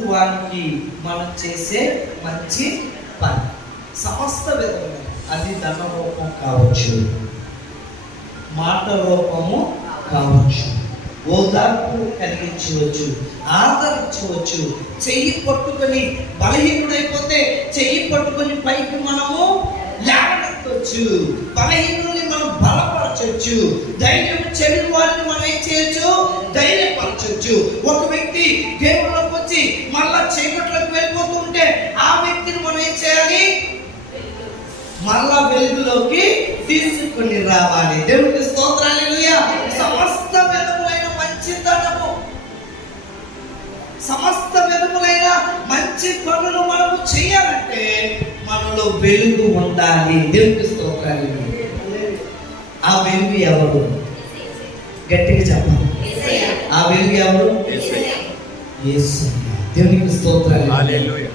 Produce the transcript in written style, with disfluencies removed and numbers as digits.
ఎదుగు వారికి మనం చేసే మంచి పని. సమస్త విధమైన అది ధన రూపం కావచ్చు, మాట రూపము కావచ్చు, ఓదార్పు కలిగించవచ్చు, ఆదరించవచ్చు. చెయ్యి పట్టుకొని బలహీనుడైపోతే చెయ్యి పట్టుకొని పైకి మనము లేవనెత్తవచ్చు, బలహీనుల్ని మనం బలపరచవచ్చు, ధైర్యం చెడు వారిని మనం ఏం చేయొచ్చు, ధైర్యపరచవచ్చు. ఒక వ్యక్తి దేవుళ్ళకి వచ్చి మళ్ళా చీకట్లోకి వెళ్ళిపోతుంటే ఆ వ్యక్తిని మనం ఏం చేయాలి, మళ్ళా వెలుగులోకి తీసుకుని రావాలి. దేవునికి స్తోత్రం, హల్లెలూయా. సమస్త విధములైన మంచితనము, సమస్త విధములైన మంచి పనులు మనము చేయాలంటే మనలో వెలుగు ఉండాలి. దేవునికి స్తోత్రం. ఆ వెలుగు ఎవరు? గట్టిగా చెప్పాలి. ఆ వెలుగు ఎవరు? యేసయ్య. దేవునికి స్తోత్రం, హల్లెలూయా.